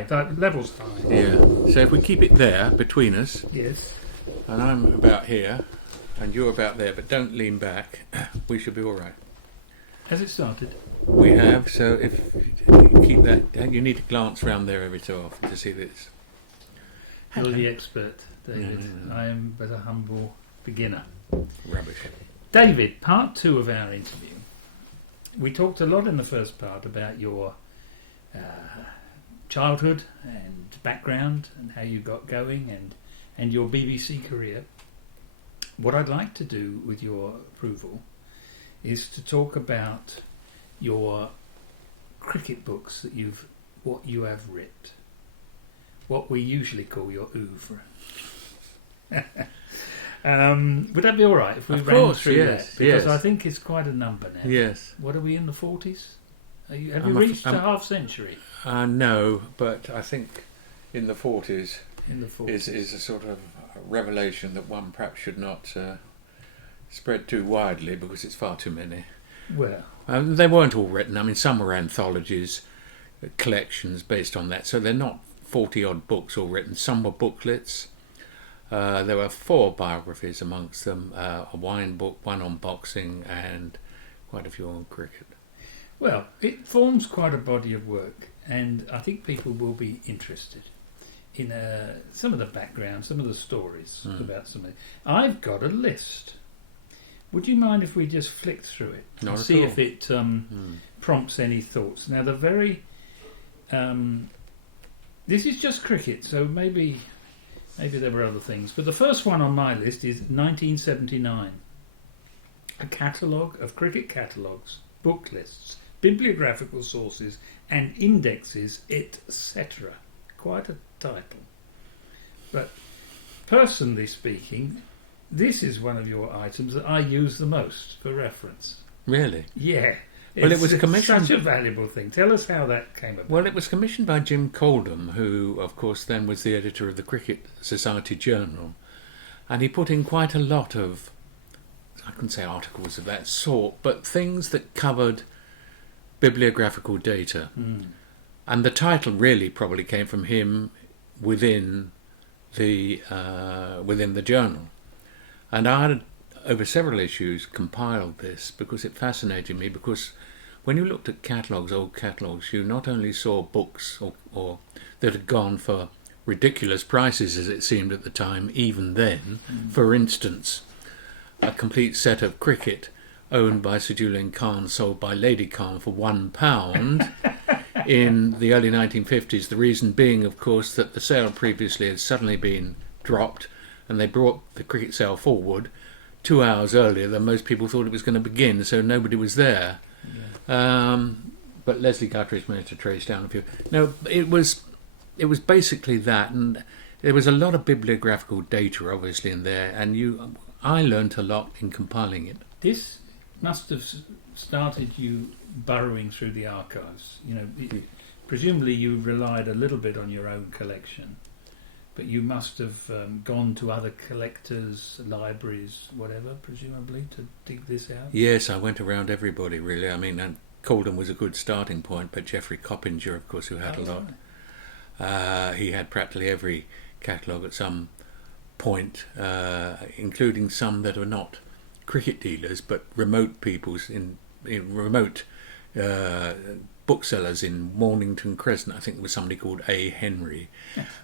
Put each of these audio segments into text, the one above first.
That level's high. Yeah. So if we keep it there between us, Yes. and I'm about here, and you're about there, but don't lean back, we should be all right. Has it started? We have. So if you keep that, you need to glance round there every so often to see this. You're the expert, David. No. I am but a humble beginner. Rubbish. David, part 2 of our interview. We talked a lot in the first part about your childhood and background and how you got going and your BBC career. What I'd like to do, with your approval, is to talk about your cricket books what you have written. What we usually call your oeuvre. Would that be all right if we ran through that? Because I think it's quite a number now. Yes. What are we in the 40s? Have you reached a half century? No, but I think in the 40s, In the 40s. is a sort of revelation that one perhaps should not spread too widely because it's far too many. Well, They weren't all written. I mean, some were anthologies, collections based on that. So they're not 40-odd books all written. Some were booklets. There were 4 biographies amongst them, a wine book, one on boxing, and quite a few on cricket. well, it forms quite a body of work, and I think people will be interested in some of the background, some of the stories about something. I've got a list. Would you mind if we just flick through it Not and at see all. if it prompts any thoughts? Now, the very... this is just cricket, so maybe there were other things. But the first one on my list is 1979. A catalogue of cricket catalogues, book lists, bibliographical sources and indexes, etc. Quite a title. But personally speaking, this is one of your items that I use the most for reference. Really? Yeah. Well, it was It's commissioned... such a valuable thing. Tell us how that came about. Well, it was commissioned by Jim Coldham, who, of course, then was the editor of the Cricket Society Journal. And he put in quite a lot of, I couldn't say articles of that sort, but things that covered bibliographical data. And the title really probably came from him within the journal. And I had, over several issues, compiled this because it fascinated me, because when you looked at catalogues, old catalogues, you not only saw books or that had gone for ridiculous prices, as it seemed at the time, even then. For instance, a complete set of cricket owned by Sir Julian Khan sold by Lady Khan for £1 in the early 1950s. The reason being, of course, that the sale previously had suddenly been dropped, and they brought the cricket sale forward 2 hours earlier than most people thought it was going to begin, so nobody was there. But Leslie Guthrie managed to trace down a few. No, it was basically that, and there was a lot of bibliographical data obviously in there, and I learnt a lot in compiling it. This must have started you burrowing through the archives. Presumably you relied a little bit on your own collection, but you must have gone to other collectors, libraries, whatever, presumably, to dig this out? Yes, I went around everybody, really. I mean, and Coldham was a good starting point, but Geoffrey Coppinger, of course, who had a lot. Right. He had practically every catalogue at some point, including some that are not cricket dealers, but remote peoples in remote booksellers in Mornington Crescent. I think there was somebody called A. Henry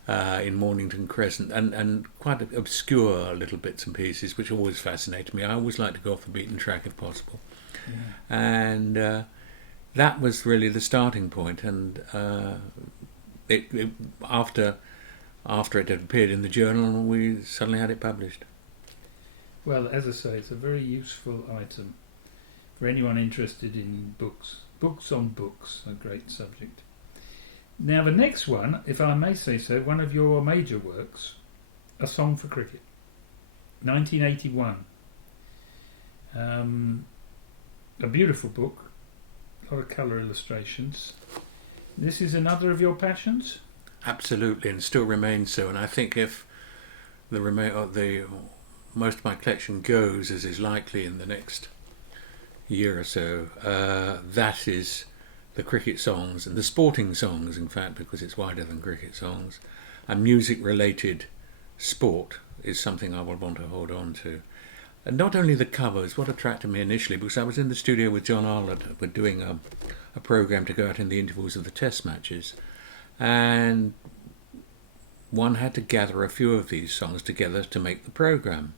in Mornington Crescent, and quite obscure little bits and pieces, which always fascinated me. I always like to go off the beaten track if possible. And that was really the starting point. And after it had appeared in the journal, we suddenly had it published. Well, as I say, it's a very useful item for anyone interested in books. Books on books, a great subject. Now the next one, if I may say so, one of your major works, A Song for Cricket, 1981. A beautiful book, a lot of colour illustrations. This is another of your passions? Absolutely, and still remains so. And I think if most of my collection goes, as is likely in the next year or so, that is the cricket songs and the sporting songs, in fact, because it's wider than cricket songs, and music-related sport is something I would want to hold on to. And not only the covers, what attracted me initially, because I was in the studio with John Arlott, we're doing a programme to go out in the intervals of the test matches, and one had to gather a few of these songs together to make the programme.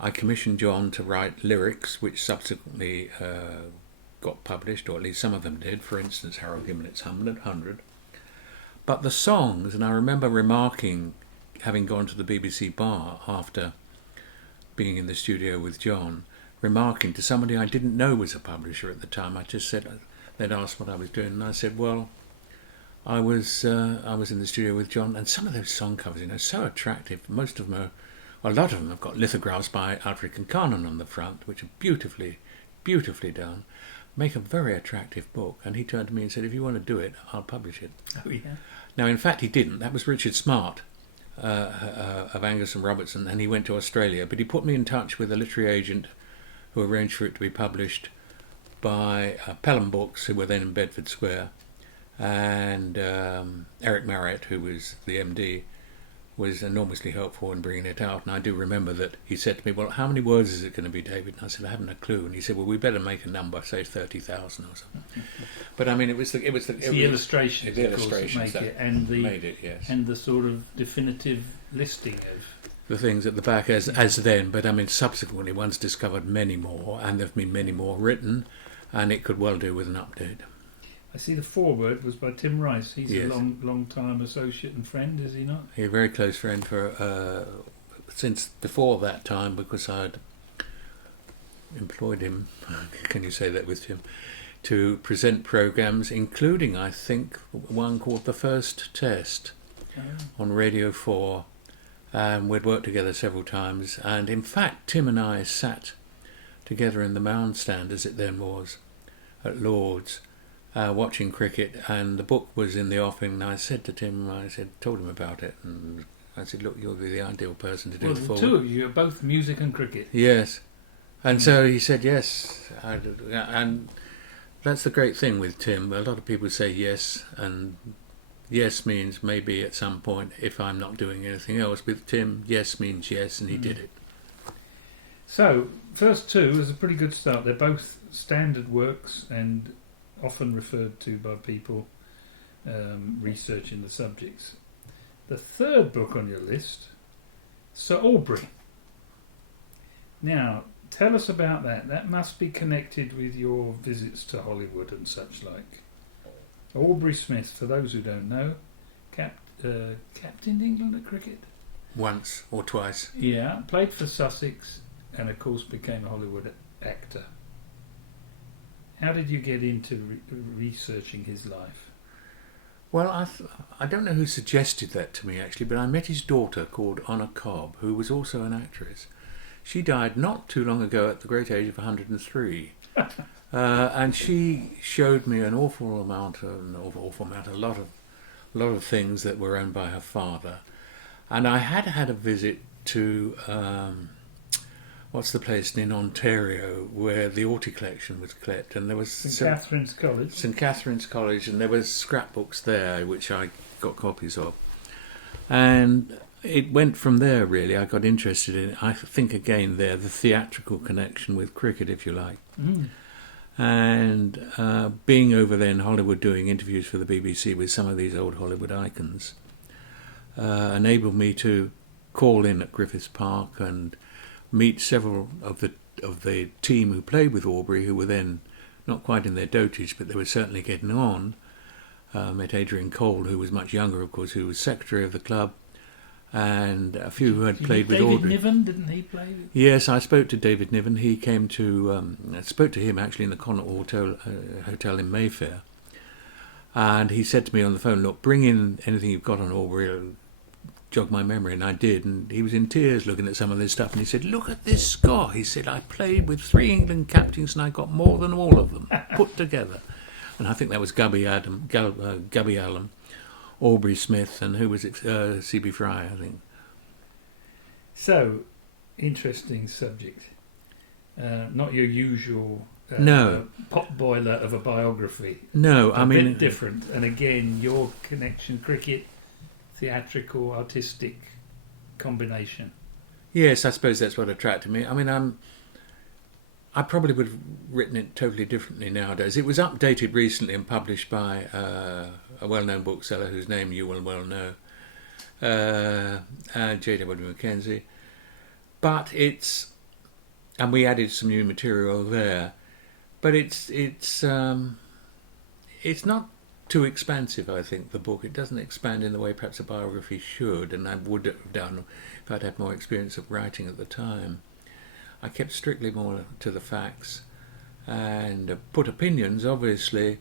I commissioned John to write lyrics, which subsequently got published, or at least some of them did. For instance, Harold Gimlett's 100. But the songs, and I remember remarking, having gone to the BBC bar after being in the studio with John, remarking to somebody I didn't know was a publisher at the time. I just said, they'd asked what I was doing, and I said, well, I was in the studio with John, and some of those song covers, so attractive. Most of them are, a lot of them have got lithographs by Alfred Kincannon on the front, which are beautifully done, make a very attractive book. And he turned to me and said, if you want to do it, I'll publish it. Oh, yeah. Now, in fact, he didn't. That was Richard Smart of Angus and Robertson, and he went to Australia. But he put me in touch with a literary agent who arranged for it to be published by Pelham Books, who were then in Bedford Square, and Eric Marriott, who was the MD, was enormously helpful in bringing it out. And I do remember that he said to me, well, how many words is it going to be, David? And I said, I haven't a clue. And he said, well, we better make a number, say 30,000 or something. But I mean, it was the illustrations, the illustrations that make it, and the made it, yes, and the sort of definitive listing of the things at the back as then. But I mean, subsequently, one's discovered many more, and there've been many more written, and it could well do with an update. I see the foreword was by Tim Rice. He's Yes. a long time associate and friend, is he not? He's a very close friend for since before that time, because I'd employed him, can you say that with him, to present programmes, including, I think, one called The First Test on Radio 4. We'd worked together several times, and in fact Tim and I sat together in the Mound Stand, as it then was, at Lord's, watching cricket, and the book was in the offing, and I said to Tim, told him about it, and I said, look, you'll be the ideal person to do it for. The two of you are both music and cricket. Yes. And so he said yes, and that's the great thing with Tim. A lot of people say yes, and yes means maybe at some point if I'm not doing anything else. With Tim, yes means yes, and he did it. So, first two is a pretty good start. They're both standard works and often referred to by people researching the subjects. The third book on your list, Sir Aubrey. Now, tell us about that. That must be connected with your visits to Hollywood and such like. Aubrey Smith, for those who don't know, captained England at cricket. Once or twice. Yeah, played for Sussex and of course became a Hollywood actor. How did you get into researching his life? Well, I don't know who suggested that to me actually, but I met his daughter called Honor Cobb, who was also an actress. She died not too long ago at the great age of 103. And she showed me a lot of things that were owned by her father. And I had a visit to what's the place in Ontario where the Auty collection was kept, and there was St Catherine's College. St Catherine's College, and there was scrapbooks there which I got copies of, and it went from there really. I got interested in it. I think again there the theatrical connection with cricket, if you like. And being over there in Hollywood doing interviews for the BBC with some of these old Hollywood icons enabled me to call in at Griffiths Park and meet several of the team who played with Aubrey, who were then not quite in their dotage, but they were certainly getting on. Met Adrian Cole, who was much younger, of course, who was secretary of the club, and a few who had played with Audrey. David Niven, didn't he play? Yes, I spoke to David Niven. He came to... I spoke to him actually in the Connaught Hotel in Mayfair. And he said to me on the phone, look, bring in anything you've got on Aubrey, it'll jog my memory, and I did. And he was in tears looking at some of this stuff, and he said, look at this score. He said, I played with 3 England captains and I got more than all of them put together. And I think that was Gubby Allen, Aubrey Smith, and who was it? C.B. Fry, I think. So, interesting subject. Not your usual No. pot boiler of a biography. No, A I mean, bit different. And again, your connection, cricket, theatrical, artistic combination. yes, I suppose that's what attracted me. I mean, I probably would have written it totally differently nowadays. It was updated recently and published by a well-known bookseller whose name you will well know, J.W. Mackenzie. But and we added some new material there. But it's not too expansive, I think, the book. It doesn't expand in the way perhaps a biography should, and I would have done if I'd had more experience of writing at the time. I kept strictly more to the facts and put opinions, obviously,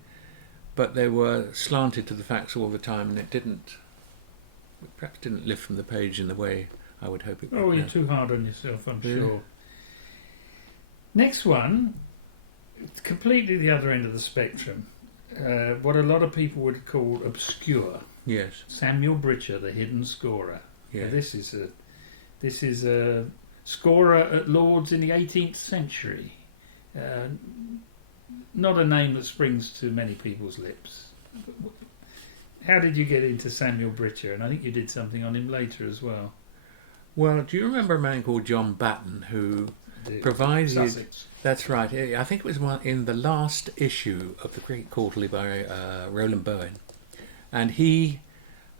but they were slanted to the facts all the time, and it perhaps didn't lift from the page in the way I would hope it would. Oh, you're too hard on yourself, I'm Yeah. sure. Next one, it's completely the other end of the spectrum. What a lot of people would call obscure. Yes, Samuel Britcher, the hidden scorer. yeah. Now, this is a scorer at Lord's in the 18th century. Not a name that springs to many people's lips. How did you get into Samuel Britcher? And I think you did something on him later as well. Well, do you remember a man called John Batten who provided... Sussex. That's right. I think it was one in the last issue of the Cricket Quarterly by Roland Bowen. And he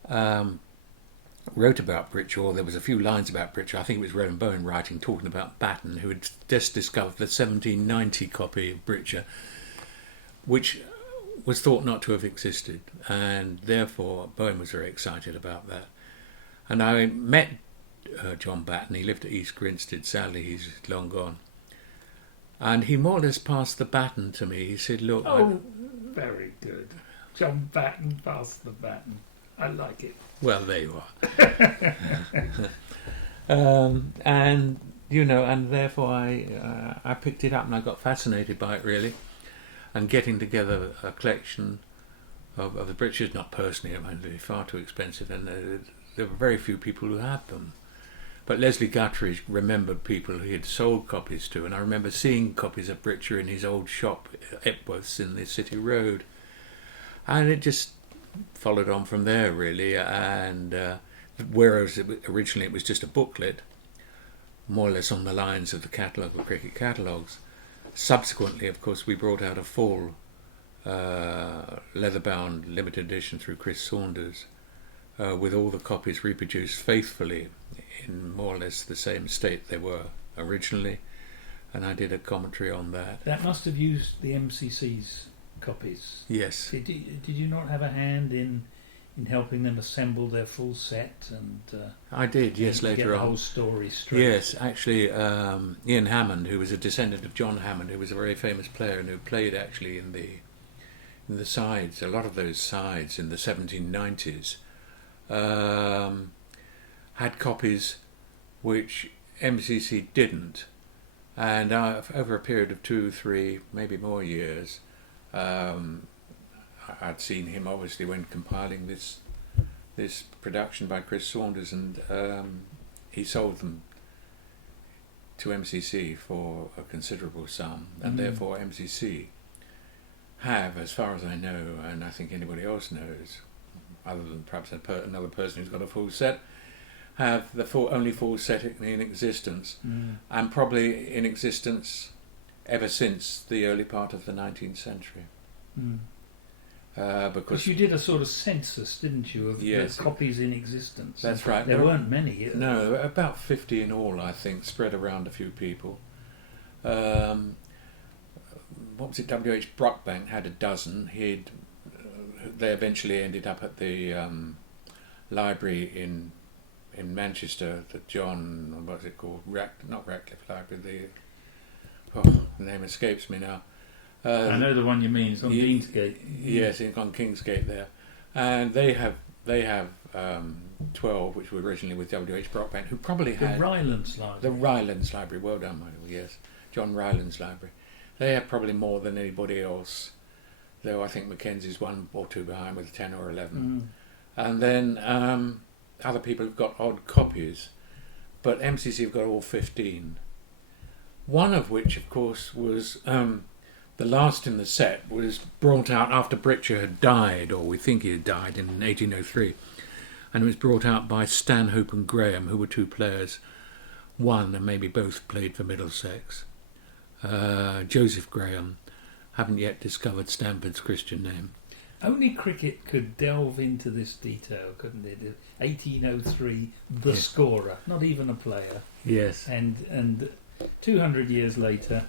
wrote about Britcher, or there was a few lines about Britcher. I think it was Roland Bowen writing, talking about Batten, who had just discovered the 1790 copy of Britcher, which was thought not to have existed. And therefore, Bowen was very excited about that. And I met John Batten. He lived at East Grinstead. Sadly, he's long gone. And he more or less passed the baton to me. He said, look... Oh, very good. John Batten passed the baton. I like it. Well, there you are. And, and therefore I picked it up and I got fascinated by it, really. And getting together a collection of the Britchers, not personally, they're far too expensive, and there were very few people who had them. But Leslie Guttridge remembered people he had sold copies to, and I remember seeing copies of Britcher in his old shop, Epworth's in the City Road. And it just followed on from there, really. And whereas originally it was just a booklet, more or less on the lines of the catalogue of cricket catalogues, subsequently, of course, we brought out a full leather-bound limited edition through Chris Saunders, with all the copies reproduced faithfully in more or less the same state they were originally, and I did a commentary on that. That must have used the MCC's copies. Yes. Did you not have a hand in helping them assemble their full set and I did, yes, get later the on. whole story straight? Yes, actually, Ian Hammond, who was a descendant of John Hammond, who was a very famous player and who played actually in the sides, a lot of those sides in the 1790s, had copies which MCC didn't, and over a period of 2, 3, maybe more years, I'd seen him obviously when compiling this production by Chris Saunders, and he sold them to MCC for a considerable sum, and therefore MCC have, as far as I know, and I think anybody else knows, other than perhaps another person who's got a full set, have the only full set in existence, and probably in existence ever since the early part of the 19th century. Because you did a sort of census, didn't you, of the copies in existence? That's right. There weren't many. No, about 50 in all, I think, spread around a few people. What was it? W.H. Brockbank had a dozen. They eventually ended up at the library in Manchester, the John, what's it called? Not Ratcliffe Library. The name escapes me now. I know the one you mean. It's on Kingsgate. Yes, on Kingsgate there, and they have 12, which were originally with W.H. Brockbank, who probably had Rylands Library. The Rylands Library. Well done, Michael. Yes, John Rylands Library. They have probably more than anybody else, though I think Mackenzie's 1 or 2 behind with 10 or 11. And then other people have got odd copies, but MCC have got all 15. One of which, of course, was The last in the set was brought out after Britcher had died, or we think he had died, in 1803. And it was brought out by Stanhope and Graham, who were two players. One, and maybe both, played for Middlesex. Joseph Graham. Haven't yet discovered Stamford's Christian name. Only cricket could delve into this detail, couldn't it? 1803, the scorer, not even a player. Yes. And 200 years later,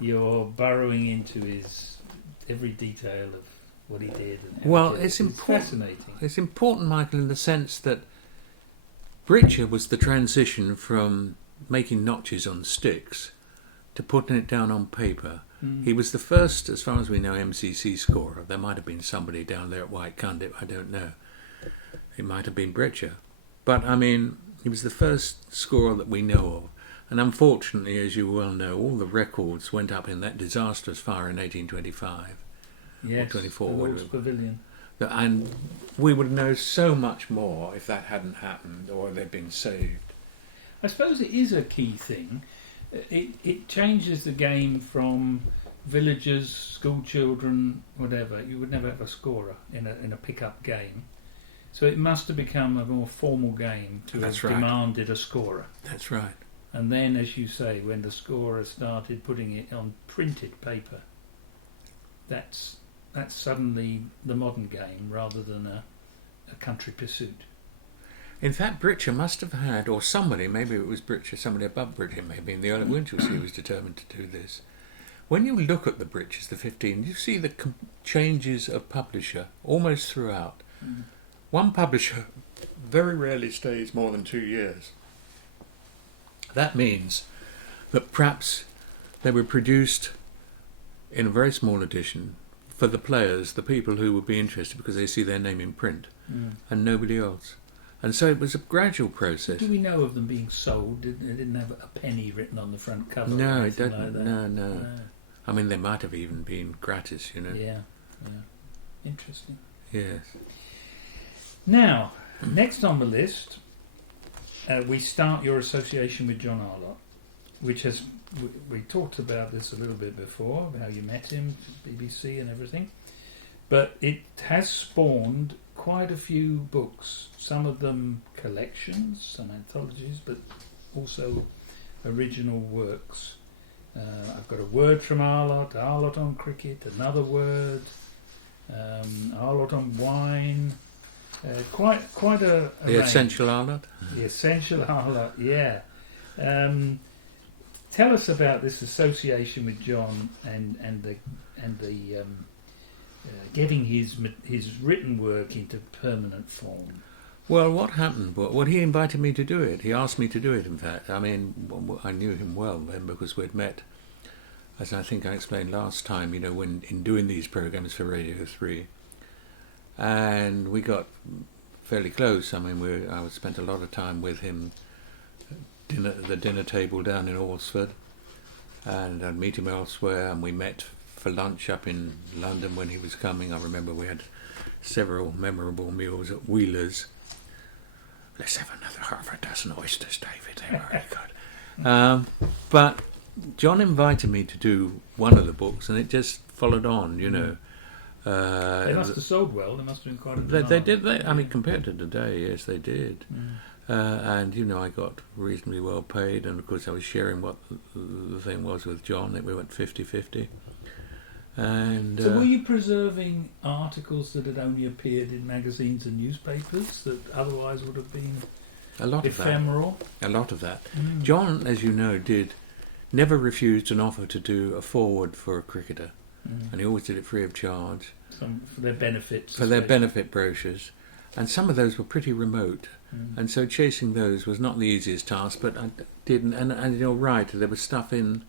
you're burrowing into his every detail of what he did. And well, it's fascinating. It's important, Michael, in the sense that Britcher was the transition from making notches on sticks to putting it down on paper. He was the first, as far as we know, MCC scorer. There might have been somebody down there at White Cundit, I don't know. It might have been Britcher. But, I mean, he was the first scorer that we know of. And unfortunately, as you well know, all the records went up in that disastrous fire in 1825. Yes, or 24. the Lord's Pavilion. And we would know so much more if that hadn't happened or they'd been saved. I suppose it is a key thing. It changes the game from villagers, school children, whatever. You would never have a scorer in a pick-up game. So it must have become a more formal game to have demanded a scorer. That's right. And then, as you say, when the scorer started putting it on printed paper, that's suddenly the modern game rather than a country pursuit. In fact, Britcher must have had, or somebody, maybe it was Britcher, somebody above Britcher, maybe in the early winters he was determined to do this. When you look at the Britchers, the 15, you see the changes of publisher almost throughout. One publisher very rarely stays more than 2 years. That means that perhaps they were produced in a very small edition for the players, the people who would be interested because they see their name in print, and nobody else. And so it was a gradual process. Do we know of them being sold? They didn't have a penny written on the front cover? No, or it didn't. like that? No. I mean, they might have even been gratis, you know. Yeah. Interesting. Yes. Now, next on the list, we start your association with John Arlott, which has... We talked about this a little bit before, how you met him, BBC and everything. But it has spawned quite a few books, some of them collections, some anthologies, but also original works. I've got a word from Arlott on cricket, another word, Arlott on wine, quite a The range. Essential Arlott? The Essential Arlott, yeah. Tell us about this association with John and the getting his written work into permanent form. Well, what happened? Well, he invited me to do it. He asked me to do it, in fact. I mean, I knew him well then because we'd met, as I think I explained last time, you know, when in doing these programmes for Radio 3. And we got fairly close. I mean, I spent a lot of time with him at the dinner table down in Alresford, and I'd meet him elsewhere, and we met for lunch up in London when he was coming. I remember we had several memorable meals at Wheeler's. Let's have another half a dozen oysters, David. They're very good. But John invited me to do one of the books, and it just followed on, you know. They must have sold well. They must have been quite a demand. They did. I mean, compared to today, yes, they did. And, you know, I got reasonably well paid, and of course I was sharing what the thing was with John. We went 50-50. And, so were you preserving articles that had only appeared in magazines and newspapers that otherwise would have been ephemeral? A lot of that. John, as you know, never refused an offer to do a foreword for a cricketer. And he always did it free of charge. For their benefits. For their benefit brochures. And some of those were pretty remote. And so chasing those was not the easiest task, but I didn't. And you're right, there was stuff in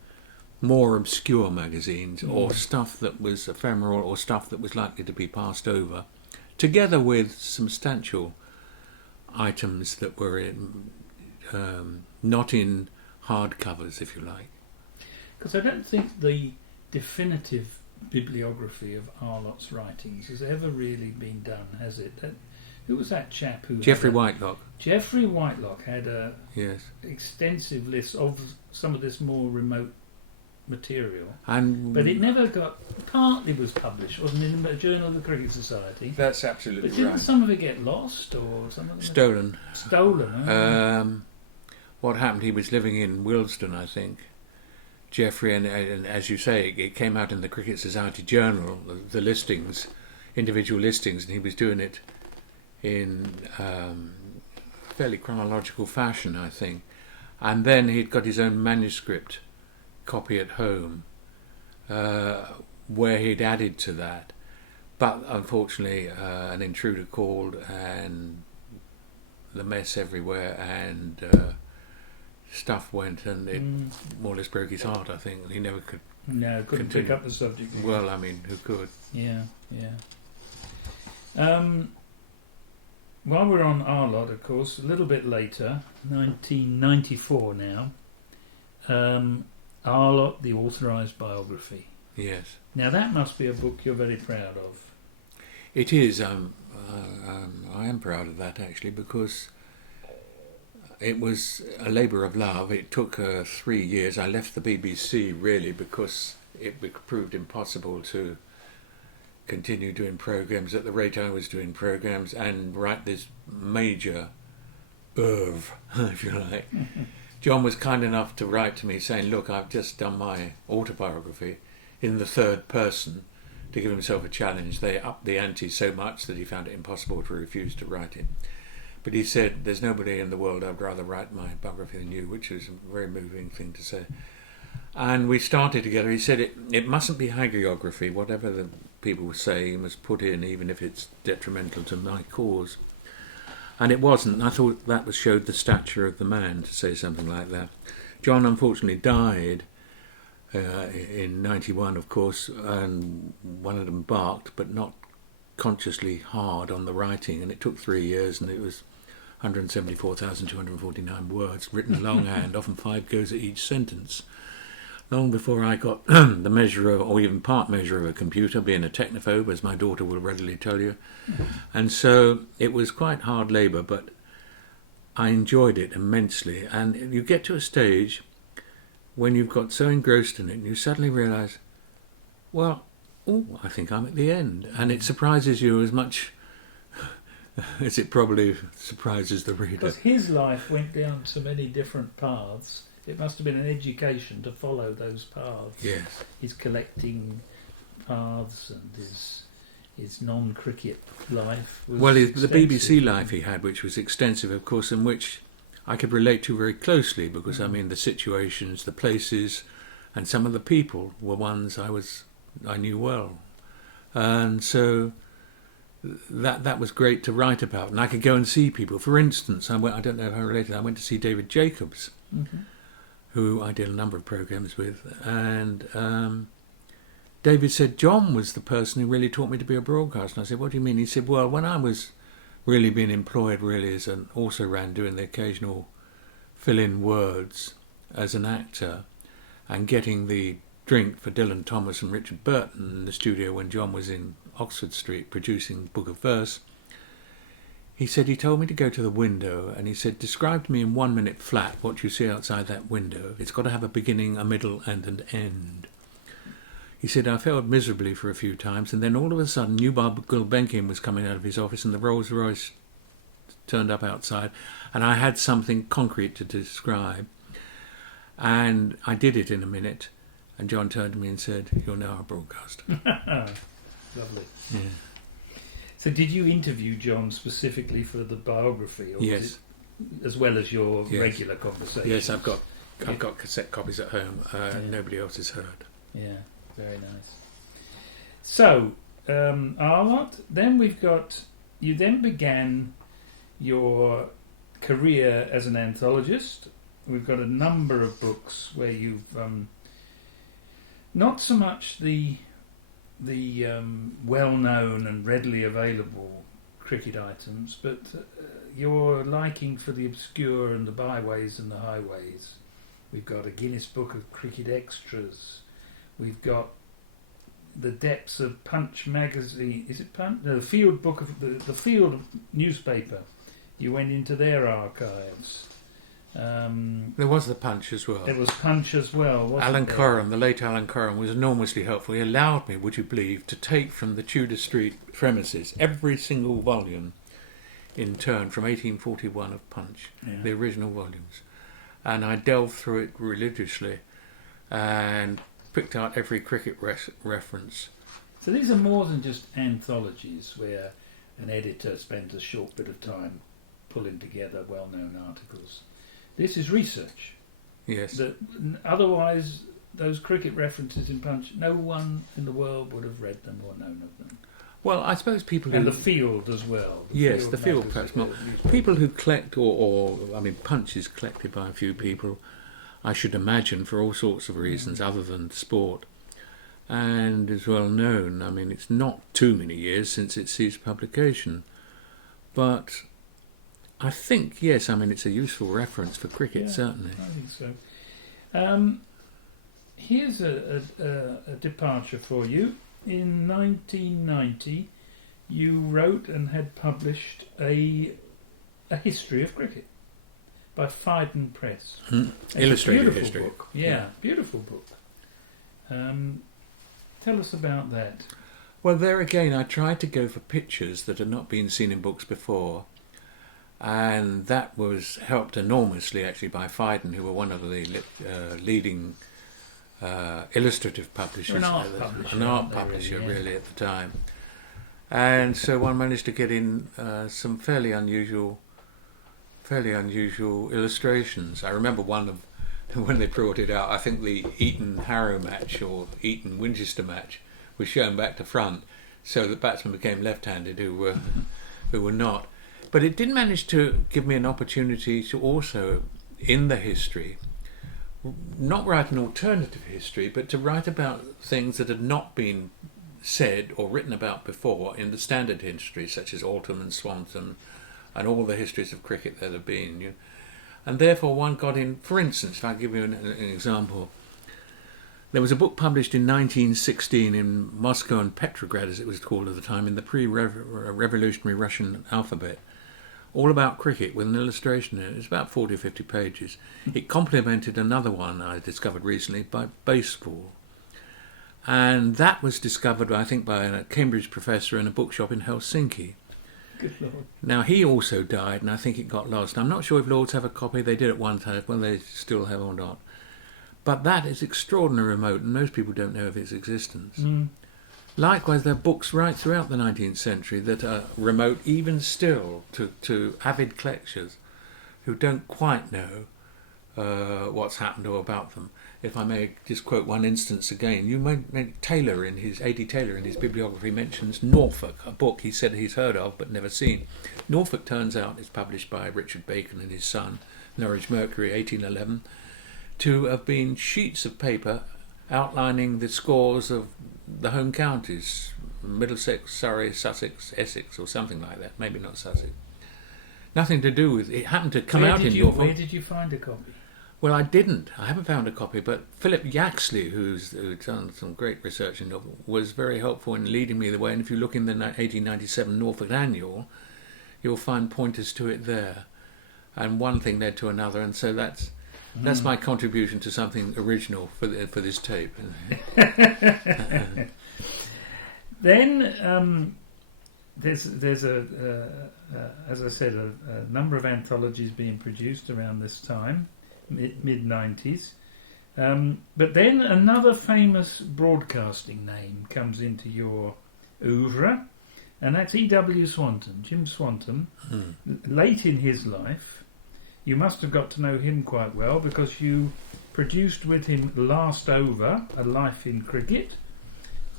more obscure magazines or stuff that was ephemeral or stuff that was likely to be passed over, together with substantial items that were not in hard covers, if you like. Because I don't think the definitive bibliography of Arlott's writings has ever really been done, has it? Who was that chap who... Geoffrey Whitelock. Geoffrey Whitelock had a yes. extensive list of some of this more remote material. And But it never got, partly was published, wasn't it, in the Journal of the Cricket Society? that's absolutely But didn't right. some of it get lost, or some of it Stolen. stolen? What happened? He was living in Willesden, I think. Geoffrey, and as you say, it came out in the Cricket Society Journal, the listings, individual listings, and he was doing it in fairly chronological fashion, I think. And then he'd got his own manuscript copy at home, where he'd added to that. But unfortunately, an intruder called, and the mess everywhere, and stuff went, and it more or less broke his heart, I think. He never could. No, couldn't continue. pick up the subject again. Well, I mean, who could? Yeah. While we're on our lot, of course, a little bit later, 1994 now, our lot, the authorised biography. Yes. Now that must be a book you're very proud of. It is. I am proud of that, actually, because it was a labour of love. It took 3 years. I left the BBC, really, because it proved impossible to continue doing programmes at the rate I was doing programmes and write this major oeuvre, if you like. John was kind enough to write to me saying, look, I've just done my autobiography in the third person to give himself a challenge. They upped the ante so much that he found it impossible to refuse to write it. But he said, there's nobody in the world I'd rather write my biography than you, which is a very moving thing to say. And we started together. He said it mustn't be hagiography. Whatever the people say, you must put in, even if it's detrimental to my cause. And it wasn't. I thought that showed the stature of the man to say something like that. John unfortunately died in 91, of course, and one of them embarked, but not consciously hard on the writing. And it took 3 years, and it was 174,249 words, written longhand, often 5 goes at each sentence. Long before I got the measure of, or even part measure of a computer, being a technophobe, as my daughter will readily tell you. And so it was quite hard labour, but I enjoyed it immensely. And you get to a stage when you've got so engrossed in it, and you suddenly realise, well, I think I'm at the end. And it surprises you as much as it probably surprises the reader. Because his life went down so many different paths. It must have been an education to follow those paths. Yes. His collecting paths and his non-cricket life was the extensive. BBC life he had, which was extensive, of course, and which I could relate to very closely, because I mean the situations, the places, and some of the people were ones I knew well, and so that was great to write about. And I could go and see people. For instance, I don't know how related. I went to see David Jacobs. Mm-hmm. Who I did a number of programmes with, and David said John was the person who really taught me to be a broadcaster. And I said, what do you mean? He said, well, when I was really being employed really as an also-ran, doing the occasional fill-in words as an actor, and getting the drink for Dylan Thomas and Richard Burton in the studio when John was in Oxford Street producing Book of Verse, he said he told me to go to the window, and he said, describe to me in 1 minute flat what you see outside that window. It's got to have a beginning, a middle, and an end. He said, I failed miserably for a few times, and then all of a sudden, Newbold Gulbenkian was coming out of his office, and the Rolls Royce turned up outside, and I had something concrete to describe. And I did it in a minute, and John turned to me and said, you're now a broadcaster. Lovely. Yeah. So did you interview John specifically for the biography? Or Yes. was it, as well as your regular conversations? Yes, I've got cassette copies at home. Nobody else has heard. Yeah, very nice. So, Arlott, then we've got... You then began your career as an anthologist. We've got a number of books where you've... not so much the well-known and readily available cricket items, but your liking for the obscure and the byways and the highways. We've got a Guinness Book of Cricket Extras. We've got the depths of Punch magazine. Is it Punch? No, the Field Book of the Field newspaper. You went into their archives. There was the Punch as well. There was Punch as well, wasn't Alan there? Curran, the late Alan Curran, was enormously helpful. He allowed me, would you believe, to take from the Tudor Street premises every single volume in turn from 1841 of Punch, the original volumes. And I delved through it religiously and picked out every cricket reference. So these are more than just anthologies where an editor spends a short bit of time pulling together well-known articles. This is research. Yes. Otherwise, those cricket references in Punch, no one in the world would have read them or known of them. Well, I suppose people and who... the field as well. The field perhaps more. People who collect, I mean, Punch is collected by a few people, I should imagine, for all sorts of reasons other than sport, and is well known. I mean, it's not too many years since it ceased publication, but I think, yes, I mean, it's a useful reference for cricket, certainly. I think so. Here's a departure for you. In 1990, you wrote and had published a history of cricket by Rayvern Press. Illustrated history. Book. Beautiful book. Tell us about that. Well, there again, I tried to go for pictures that had not been seen in books before, and that was helped enormously actually by Rayvern, who were one of the leading illustrative publishers, an art publisher really at the time, and so one managed to get in some fairly unusual illustrations. I remember one of when they brought it out. I think the Eton-Harrow match or Eton-Winchester match was shown back to front, so the batsmen became left-handed who were not. But it did manage to give me an opportunity to also, in the history, not write an alternative history, but to write about things that had not been said or written about before in the standard history, such as Altham and Swanton, and all the histories of cricket that have been. And therefore one got in, for instance, if I give you an example, there was a book published in 1916 in Moscow and Petrograd, as it was called at the time, in the pre-revolutionary Russian alphabet, all about cricket with an illustration in it. It's about 40 or 50 pages. It complemented another one I discovered recently by baseball. And that was discovered, I think, by a Cambridge professor in a bookshop in Helsinki. Good Lord. Now, he also died, and I think it got lost. I'm not sure if Lords have a copy. They did at one time, whether they still have or not. But that is extraordinarily remote, and most people don't know of its existence. Likewise, there are books right throughout the 19th century that are remote even still to avid collectors who don't quite know what's happened or about them. If I may just quote one instance again, Taylor in his bibliography mentions Norfolk, a book he said he's heard of but never seen. Norfolk, turns out, is published by Richard Bacon and his son, Norwich Mercury, 1811, to have been sheets of paper outlining the scores of the home counties, Middlesex, Surrey, Sussex, Essex, or something like that. Maybe not Sussex. Nothing to do with it. Happened to come out in Norfolk. Where did you find a copy? Well, I didn't. I haven't found a copy, but Philip Yaxley, who's done some great research in Norfolk, was very helpful in leading me the way. And if you look in the 1897 Norfolk Annual, you'll find pointers to it there. And one thing led to another, and so that's my contribution to something original for this tape. Then there's as I said, a number of anthologies being produced around this time, mid-90s. But then another famous broadcasting name comes into your oeuvre, and that's E.W. Swanton, Jim Swanton. Late in his life, you must have got to know him quite well because you produced with him Last Over, A Life in Cricket,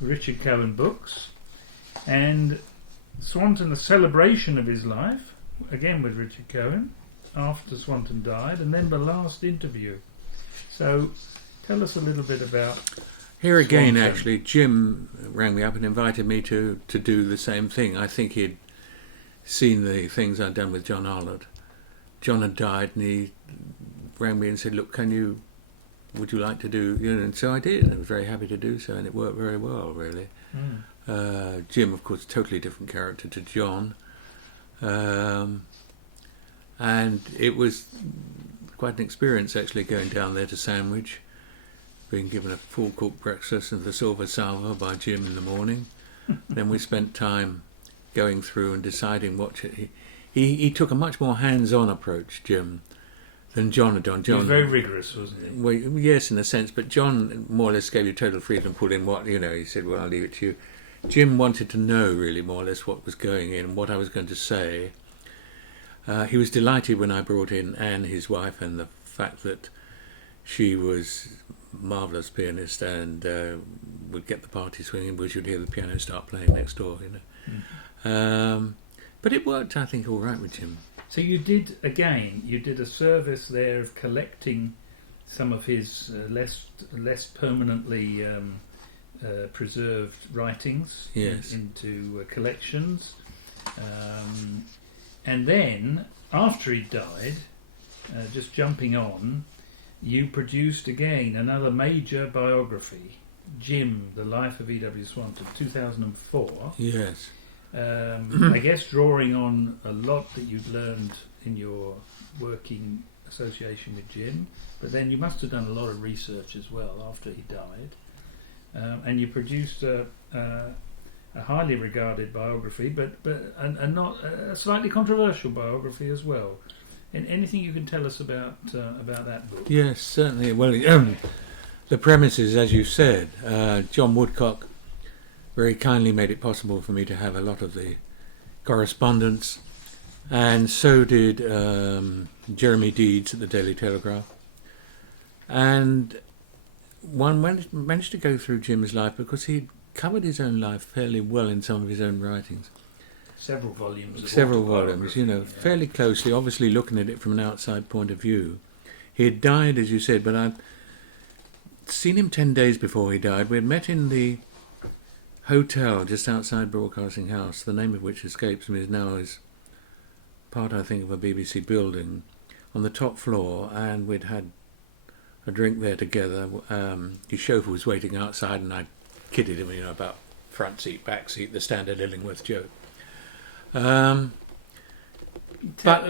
Richard Cohen books, and Swanton, a celebration of his life, again with Richard Cohen, after Swanton died, and then The Last Interview. So tell us a little bit about here again. Swanton. Actually, Jim rang me up and invited me to do the same thing. I think he'd seen the things I'd done with John Arlott. John had died, and he rang me and said, "Look, would you like to do?" And so I did. I was very happy to do so, and it worked very well, really. Jim, of course, totally different character to John, and it was quite an experience actually going down there to Sandwich, being given a full cooked breakfast and the silver salver by Jim in the morning. Then we spent time going through and deciding what he took a much more hands-on approach, Jim, than John had done. He was very rigorous, wasn't he? Well, yes, in a sense, but John more or less gave you total freedom, put in what, he said, well, I'll leave it to you. Jim wanted to know really more or less what was going in, what I was going to say. He was delighted when I brought in Anne, his wife, and the fact that she was a marvellous pianist and would get the party swinging because you'd hear the piano start playing next door, But it worked, I think, all right with Jim. So you did a service there of collecting some of his less permanently preserved writings into collections. And then, after he died, just jumping on, you produced again another major biography, Jim, The Life of E.W. Swanton, 2004. Yes. I guess drawing on a lot that you'd learned in your working association with Jim, but then you must have done a lot of research as well after he died. And you produced a highly regarded biography, but not a slightly controversial biography as well. And anything you can tell us about that book? Yes, certainly. Well, the premise is, as you said, John Woodcock very kindly made it possible for me to have a lot of the correspondence, and so did Jeremy Deeds at the Daily Telegraph. And one managed to go through Jim's life because he'd covered his own life fairly well in some of his own writings. Several volumes, fairly closely, obviously looking at it from an outside point of view. He had died, as you said, but I'd seen him 10 days before he died. We had met in the hotel just outside Broadcasting House, the name of which escapes me now is part, I think, of a BBC building on the top floor, and we'd had a drink there together. His chauffeur was waiting outside, and I kidded him, about front seat, back seat, the standard Illingworth joke. But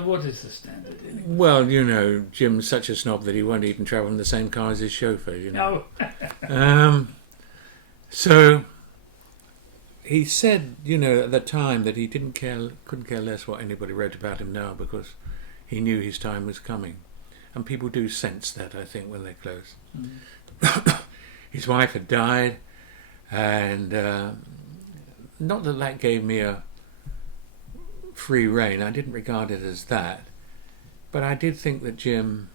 what is the standard Illingworth? Well, Jim's such a snob that he won't even travel in the same car as his chauffeur, No. So he said, at the time that he couldn't care less what anybody wrote about him now because he knew his time was coming. And people do sense that, I think, when they're close. Mm. His wife had died, and not that gave me a free rein. I didn't regard it as that. But I did think that Jim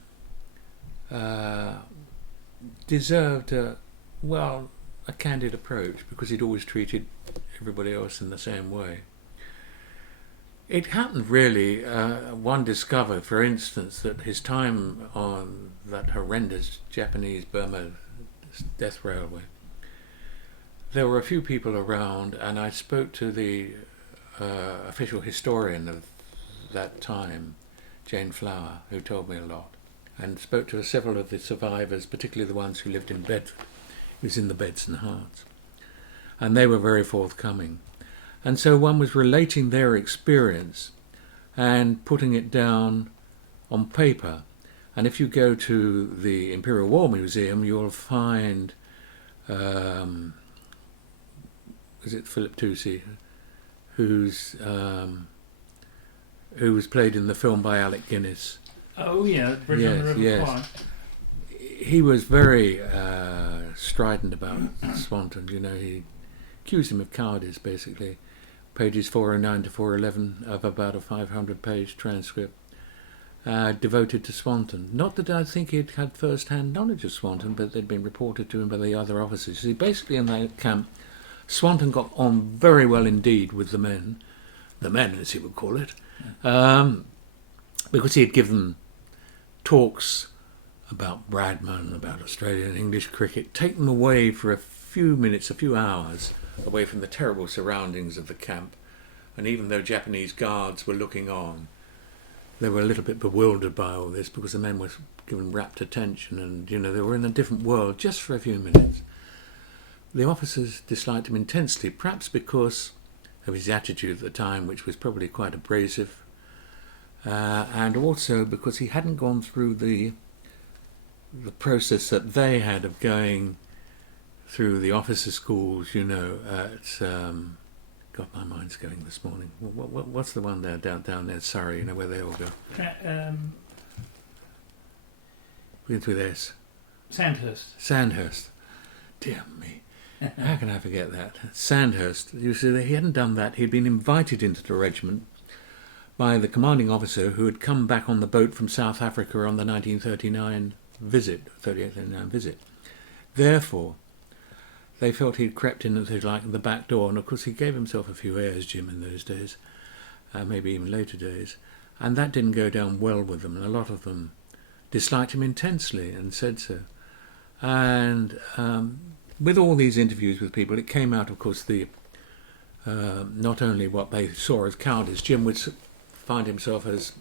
deserved a candid approach because he'd always treated everybody else in the same way. It happened really, one discovered, for instance, that his time on that horrendous Japanese Burma death railway, there were a few people around, and I spoke to the official historian of that time, Jane Flower, who told me a lot, and spoke to several of the survivors, particularly the ones who lived in Bedford. He was in the Beds and Hearts. And they were very forthcoming. And so one was relating their experience and putting it down on paper. And if you go to the Imperial War Museum, you'll find, is it Philip Toosey, who was played in the film by Alec Guinness. Oh yeah, Bridge on the River Kwai. He was very strident about Swanton. He accused him of cowardice, basically. Pages 409 to 411 of about a 500-page transcript devoted to Swanton. Not that I think he'd had first-hand knowledge of Swanton, but they'd been reported to him by the other officers. See, basically in that camp, Swanton got on very well indeed with the men as he would call it, because he had given talks about Bradman, about Australian and English cricket, take them away for a few minutes, a few hours, away from the terrible surroundings of the camp. And even though Japanese guards were looking on, they were a little bit bewildered by all this because the men were given rapt attention and, they were in a different world just for a few minutes. The officers disliked him intensely, perhaps because of his attitude at the time, which was probably quite abrasive. and also because he hadn't gone through the process that they had of going through the officer schools, at God, my mind's going this morning. What's the one there down there? Surrey, where they all go. Begins with S. Sandhurst. Dear me. How can I forget that? Sandhurst. You see, he hadn't done that. He'd been invited into the regiment by the commanding officer who had come back on the boat from South Africa on the 38-39 visit. Therefore, they felt he'd crept in at the back door, and of course he gave himself a few airs, Jim, in those days, maybe even later days, and that didn't go down well with them, and a lot of them disliked him intensely and said so. And with all these interviews with people, it came out, of course, not only what they saw as cowardice. Jim would find himself as,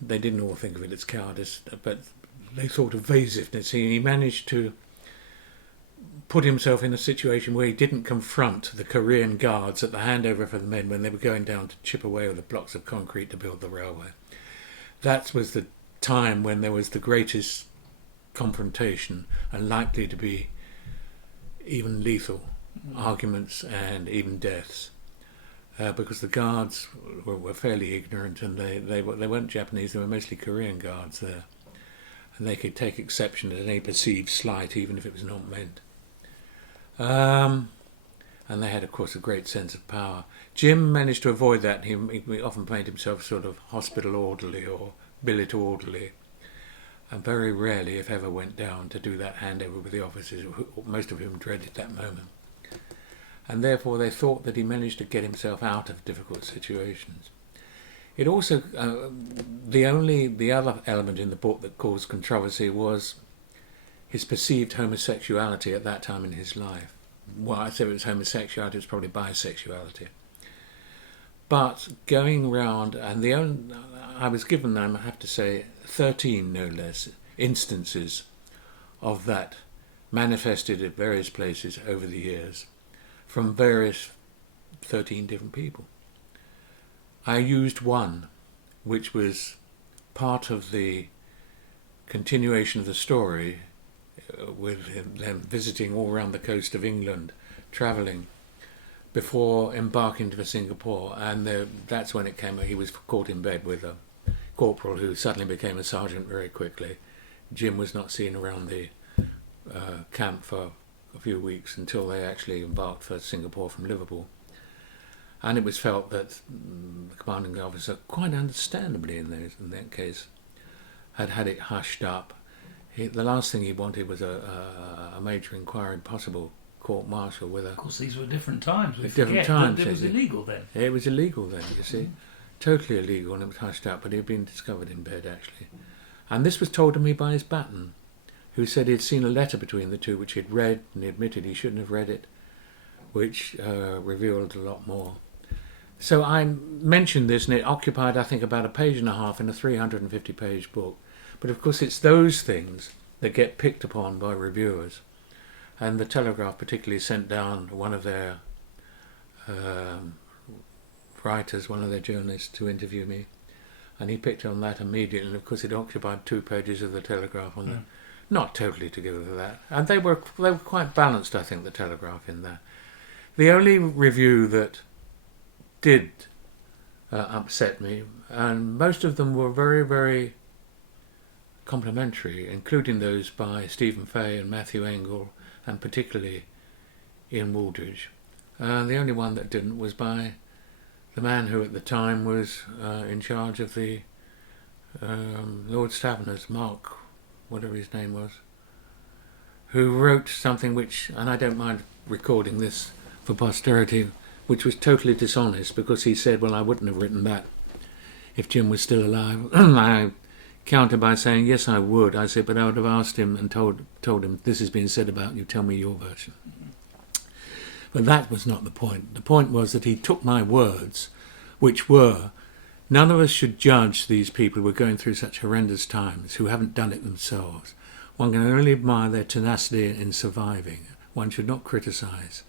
they didn't all think of it as cowardice, but they thought evasiveness. He managed to put himself in a situation where he didn't confront the Korean guards at the handover for the men when they were going down to chip away with the blocks of concrete to build the railway. That was the time when there was the greatest confrontation and likely to be even lethal arguments and even deaths, because the guards were fairly ignorant, and they weren't Japanese, they were mostly Korean guards there, and they could take exception at any perceived slight even if it was not meant. And they had, of course, a great sense of power. Jim managed to avoid that. He often made himself sort of hospital orderly or billet orderly, and very rarely, if ever, went down to do that handover with the officers, most of whom dreaded that moment. And therefore they thought that he managed to get himself out of difficult situations. It also, the other element in the book that caused controversy was his perceived homosexuality at that time in his life. Well, I say it was homosexuality, it was probably bisexuality. But going round, and I was given, I have to say, 13 no less instances of that manifested at various places over the years from various 13 different people. I used one which was part of the continuation of the story, with them visiting all around the coast of England, travelling before embarking for Singapore, and that's when it came. He was caught in bed with a corporal who suddenly became a sergeant very quickly. Jim was not seen around the camp for a few weeks until they actually embarked for Singapore from Liverpool. And it was felt that the commanding officer, quite understandably in that case, had it hushed up. The last thing he wanted was a major inquiry, possible court-martial with a... Of course, these were different times. Different times. It was illegal then. It was illegal then, you see. Totally illegal, and it was hushed up, but he had been discovered in bed, actually. And this was told to me by his baton, who said he'd seen a letter between the two, which he'd read, and he admitted he shouldn't have read it, which revealed a lot more. So I mentioned this, and it occupied, I think, about a page and a half in a 350-page book. But of course it's those things that get picked upon by reviewers. And the Telegraph particularly sent down one of their writers, one of their journalists, to interview me. And he picked on that immediately. And of course it occupied 2 pages of the Telegraph on that. Not totally together with that. And they were quite balanced, I think, the Telegraph in that. The only review that did upset me, and most of them were very, very complimentary, including those by Stephen Fay and Matthew Engel, and particularly Ian Wooldridge. The only one that didn't was by the man who at the time was in charge of the Lord Staveners, Mark, whatever his name was, who wrote something which, and I don't mind recording this for posterity, which was totally dishonest, because he said, well, I wouldn't have written that if Jim was still alive. I countered by saying, yes, I would. I said, but I would have asked him and told him, this has been said about you, tell me your version. But that was not the point. The point was that he took my words, which were, none of us should judge these people who are going through such horrendous times, who haven't done it themselves. One can only admire their tenacity in surviving. One should not criticise.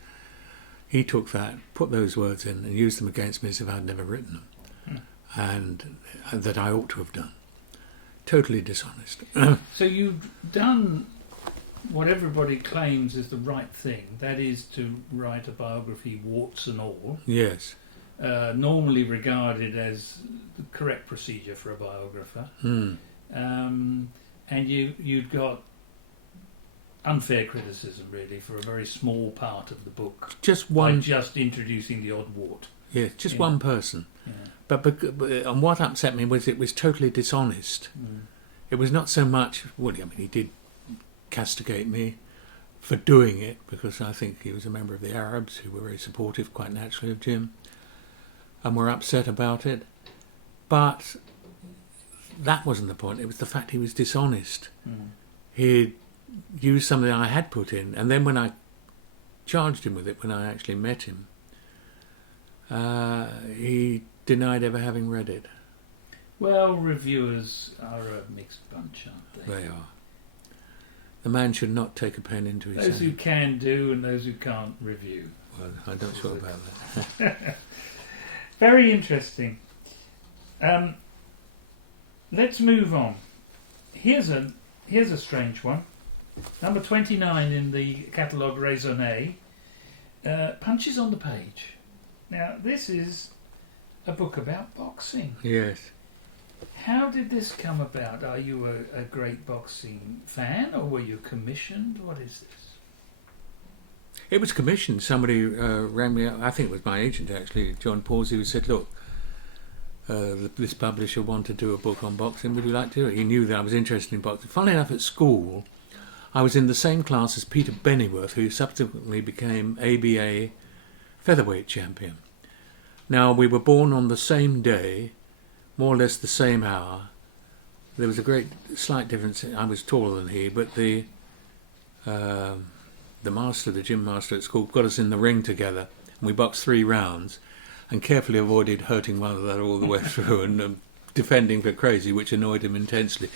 He took that, put those words in, and used them against me as if I'd never written them. and that I ought to have done. Totally dishonest. So you've done what everybody claims is the right thing, that is to write a biography, warts and all. Yes. Normally regarded as the correct procedure for a biographer. And you'd got unfair criticism, really, for a very small part of the book. Just one. By just introducing the odd wart. Yeah, just one person. Yeah. But and what upset me was it was totally dishonest. It was not so much. Well, I mean, he did castigate me for doing it because I think he was a member of the Arabs who were very supportive, quite naturally, of Jim, and were upset about it. But that wasn't the point. It was the fact he was dishonest. He used something I had put in, and then when I charged him with it, when I actually met him, he denied ever having read it. Well, reviewers are a mixed bunch, aren't they? They are. The man should not take a pen into his Those hand. who can do and those who can't review. Well, I'm not sure about that. Very interesting. Let's move on. Here's a strange one. Number 29 in the catalogue Raisonné, Punches on the Page. Now, this is a book about boxing. Yes. How did this come about? Are you a great boxing fan, or were you commissioned? What is this? It was commissioned. Somebody rang me up. I think it was my agent, actually, John Pawsey, who said, look, this publisher wanted to do a book on boxing. Would you like to do it? He knew that I was interested in boxing. Funnily enough, at school, I was in the same class as Peter Bennyworth, who subsequently became ABA featherweight champion. Now, we were born on the same day, more or less the same hour. There was a slight difference. I was taller than he, but the master, the gym master at school, got us in the ring together, and we boxed 3 rounds, and carefully avoided hurting one another all the way through, and defending for crazy, which annoyed him intensely.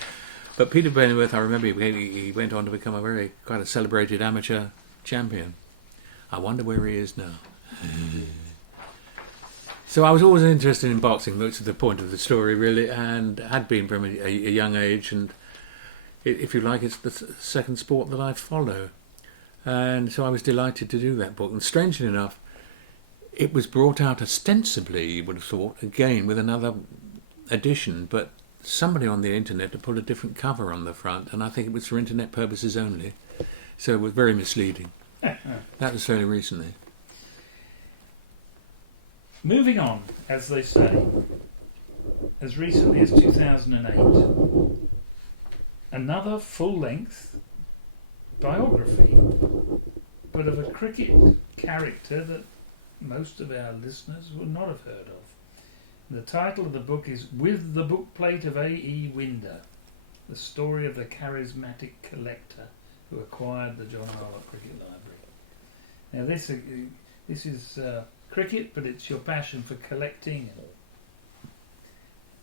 But Peter Bennyworth, I remember, he went on to become quite a celebrated amateur champion. I wonder where he is now. So I was always interested in boxing, which is the point of the story, really, and had been from a young age, and if you like, it's the second sport that I follow. And so I was delighted to do that book. And strangely enough, it was brought out ostensibly, you would have thought, again with another edition, but somebody on the internet had put a different cover on the front, and I think it was for internet purposes only. So it was very misleading. That was fairly recently. Moving on, as they say, as recently as 2008, another full-length biography, but of a cricket character that most of our listeners would not have heard of. The title of the book is With the Bookplate of A.E. Winder, the story of the charismatic collector who acquired the John Arlott Cricket Library. Now this is cricket, but it's your passion for collecting and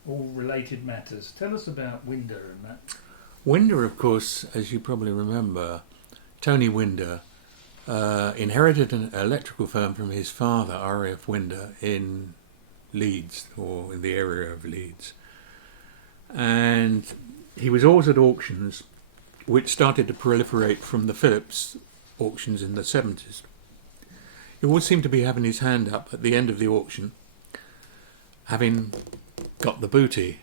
all related matters. Tell us about Winder and that. Winder, of course, as you probably remember, Tony Winder inherited an electrical firm from his father, R.F. Winder, in Leeds, or in the area of Leeds. And he was always at auctions, which started to proliferate from the Phillips auctions in the 70s. He always seemed to be having his hand up at the end of the auction, having got the booty.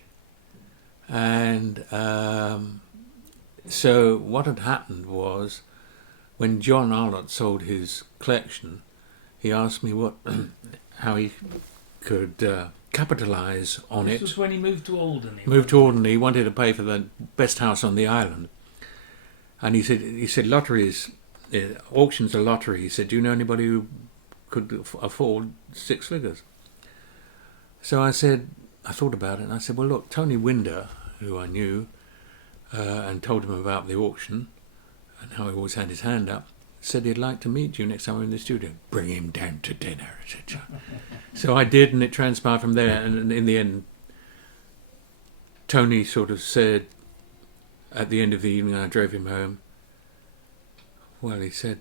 And so what had happened was, when John Arlott sold his collection, he asked me how he could capitalise on it. This was when he moved to Alderney. He wanted to pay for the best house on the island. And he said lotteries, auctions are lottery. He said, do you know anybody who could afford 6 figures? So I thought about it, and I said, well, look, Tony Winder, who I knew, and told him about the auction and how he always had his hand up, said he'd like to meet you next time I'm in the studio. Bring him down to dinner, said John. So I did, and it transpired from there. And in the end, Tony sort of said, at the end of the evening, I drove him home. Well, he said,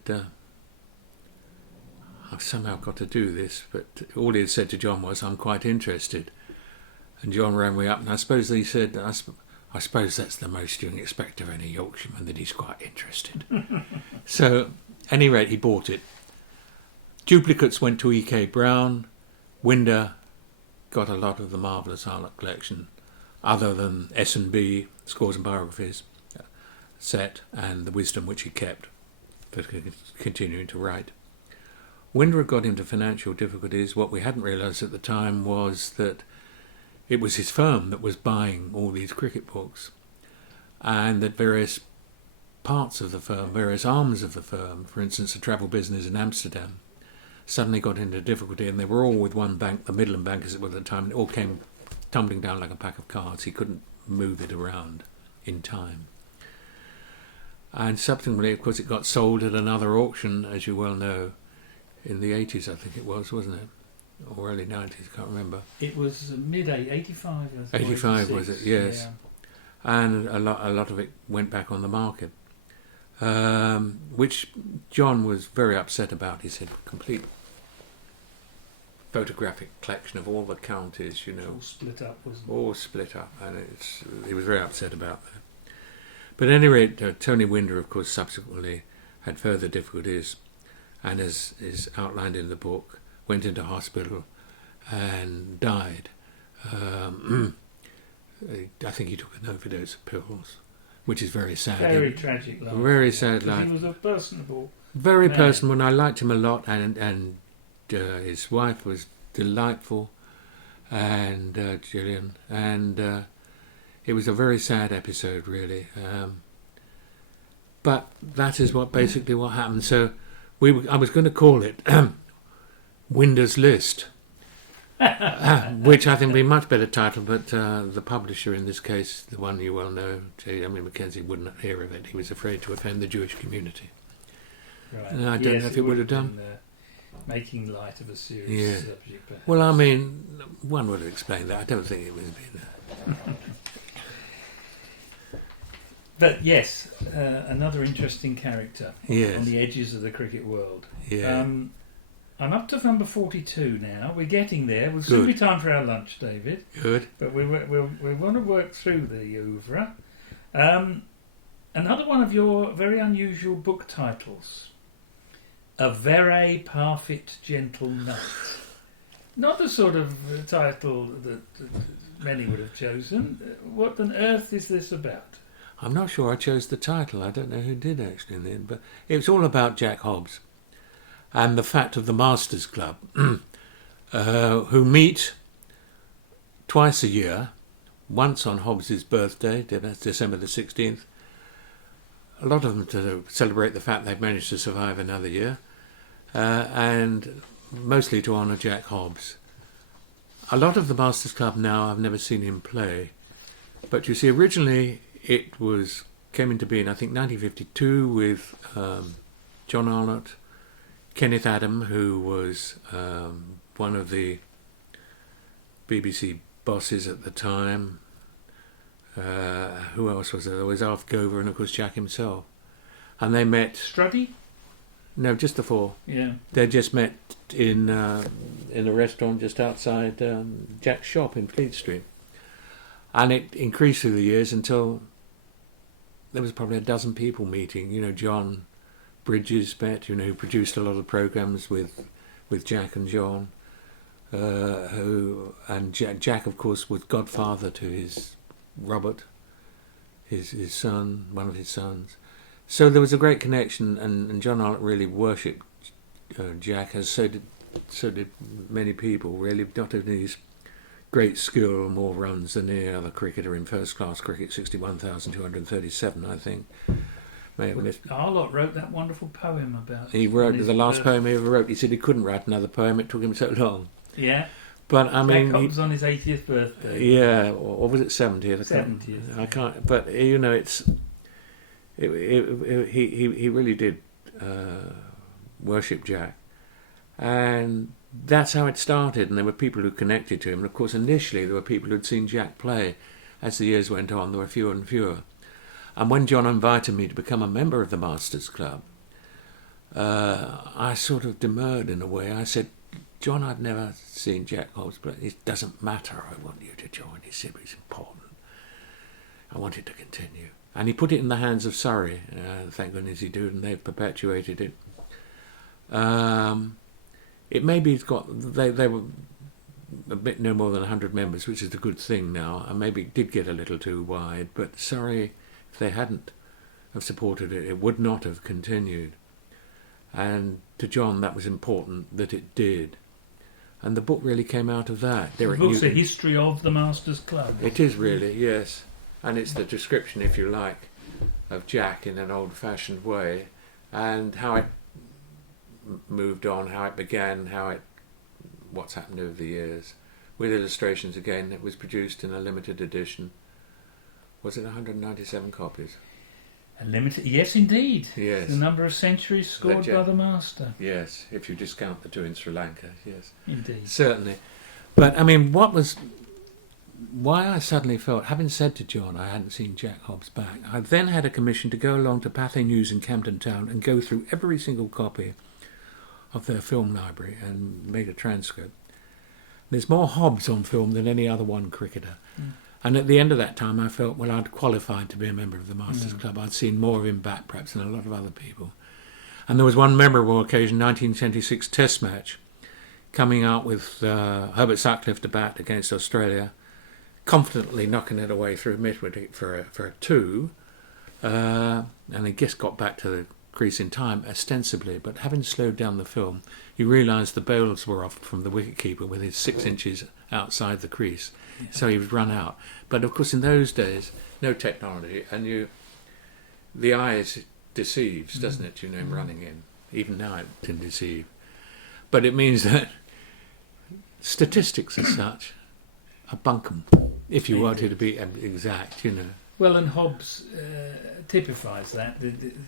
I've somehow got to do this, but all he had said to John was, I'm quite interested. And John rang me up, and I suppose he said, I suppose that's the most you can expect of any Yorkshireman, that he's quite interested. So, at any rate, he bought it. Duplicates went to E.K. Brown. Winder got a lot of the Marvellous Harlot collection, other than S&B, Scores and Biographies, set, and The Wisdom, which he kept for continuing to write. Winder had got into financial difficulties. What we hadn't realised at the time was that it was his firm that was buying all these cricket books, and that various parts of the firm, various arms of the firm, for instance, the travel business in Amsterdam, suddenly got into difficulty, and they were all with one bank, the Midland Bank as it was at the time, and it all came tumbling down like a pack of cards. He couldn't move it around in time. And subsequently, of course, it got sold at another auction, as you well know, in the 80s, I think it was, wasn't it? Or early 90s, I can't remember. It was mid-85. 85 was it, yes. Yeah. And a lot of it went back on the market, which John was very upset about. He said, complete photographic collection of all the counties, you know. All split up, wasn't it? All split up, and he was very upset about that. But at any rate, Tony Winder, of course, subsequently had further difficulties, and as is outlined in the book, went into hospital and died. I think he took an overdose of pills, which is very sad. Very tragic life. Very sad life. He was a personable Very man. personable, and I liked him a lot, and his wife was delightful, and Gillian, and it was a very sad episode, really. But that is basically what happened. So I was going to call it Winder's List, which I think would be a much better title, but the publisher in this case, the one you well know, Mackenzie, wouldn't hear of it. He was afraid to offend the Jewish community. Right. And I don't know if it would have done. Making light of a serious subject. Perhaps. Well, I mean, one would have explained that. I don't think it would have been. But yes, another interesting character Yes. on the edges of the cricket world. Yeah. I'm up to number 42 now. We're getting there. We'll soon be time for our lunch, David. Good. But we want to work through the oeuvre. Another one of your very unusual book titles. A Very Parfit Gentle Knight. Not the sort of title that many would have chosen. What on earth is this about? I'm not sure I chose the title. I don't know who did actually in the end, but it was all about Jack Hobbs and the fact of the Masters Club, who meet twice a year, once on Hobbs's birthday, December the 16th. A lot of them to celebrate the fact they've managed to survive another year, and mostly to honour Jack Hobbs. A lot of the Masters Club now, I've never seen him play, but you see, originally it came into being, I think, 1952 with John Arnott, Kenneth Adam, who was one of the BBC bosses at the time. Who else was there? There was Alf Gover and, of course, Jack himself. And they met... Struddy? No, just the four. Yeah. They just met in a restaurant just outside Jack's shop in Fleet Street. And it increased through the years until there was probably a dozen people meeting. You know, John Bridges met, who produced a lot of programmes with Jack and John. Jack, of course, was godfather to his Robert, his son, one of his sons. So there was a great connection, and John Arnott really worshipped Jack, as so did many people, really, not only his great skill, more runs than any other cricketer in first-class cricket, 61,237, I think. Arlott wrote that wonderful poem about... He wrote the last poem he ever wrote. He said he couldn't write another poem, it took him so long. Yeah. But I mean, Jack Hobbs on his 80th birthday. Yeah, or was it 70th? 70th. I can't. But he really did worship Jack, and that's how it started. And there were people who connected to him. And of course, initially there were people who'd seen Jack play. As the years went on, there were fewer and fewer. And when John invited me to become a member of the Masters Club, I sort of demurred in a way. I said, John, I'd never seen Jack Hobbs, but it doesn't matter. I want you to join. He said it's important. I want it to continue. And he put it in the hands of Surrey. Thank goodness he did, and they've perpetuated it. It maybe it's got they were a bit no more than 100 members, which is a good thing now, and maybe it did get a little too wide. But Surrey, if they hadn't have supported it, it would not have continued. And to John, that was important that it did. And the book really came out of that. The book's a history of the Masters Club. It is really, yes. And it's the description, if you like, of Jack in an old-fashioned way, and how it moved on, how it began, what's happened over the years. With illustrations again. It was produced in a limited edition. Was it 197 copies? A limited, yes, indeed. Yes. The number of centuries scored by the master. Yes, if you discount the two in Sri Lanka, yes. Indeed. Certainly. But, I mean, why I suddenly felt, having said to John I hadn't seen Jack Hobbs back, I then had a commission to go along to Pathé News in Camden Town and go through every single copy of their film library and make a transcript. There's more Hobbs on film than any other one cricketer. Mm. And at the end of that time, I felt, well, I'd qualified to be a member of the Masters Club. I'd seen more of him back, perhaps, than a lot of other people. And there was one memorable occasion, 1926 Test match, coming out with Herbert Sutcliffe to bat against Australia, confidently knocking it away through mid-wicket for a two, and he just got back to the crease in time, ostensibly. But having slowed down the film, you realised the bails were off from the wicketkeeper with his 6 inches outside the crease. So he was run out. But of course, in those days, no technology, and the eye deceives, doesn't it? You know, him running in. Even now, it can deceive. But it means that statistics as such are bunkum, if you wanted to be exact, you know. Well, and Hobbs typifies that.